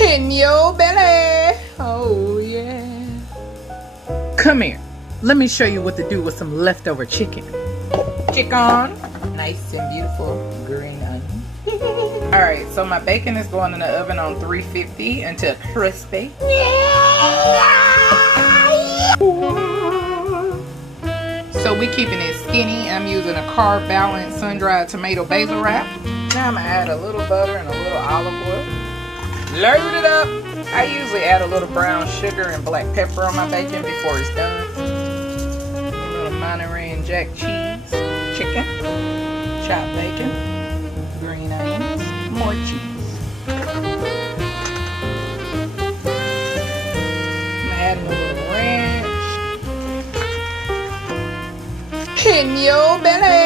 in your belly. Oh yeah. Come here. Let me show you what to do with some leftover chicken. Chicken. Nice and beautiful green onion. Alright, so my bacon is going in the oven on 350 until crispy. So we keeping it skinny. I'm using a carb balanced sun-dried tomato basil wrap. Now I'm gonna add a little butter and a little olive oil. Load it up. I usually add a little brown sugar and black pepper on my bacon before it's done. A little Monterey and Jack cheese, chicken, chopped bacon, green onions, more cheese. I'm adding a little ranch. In your belly.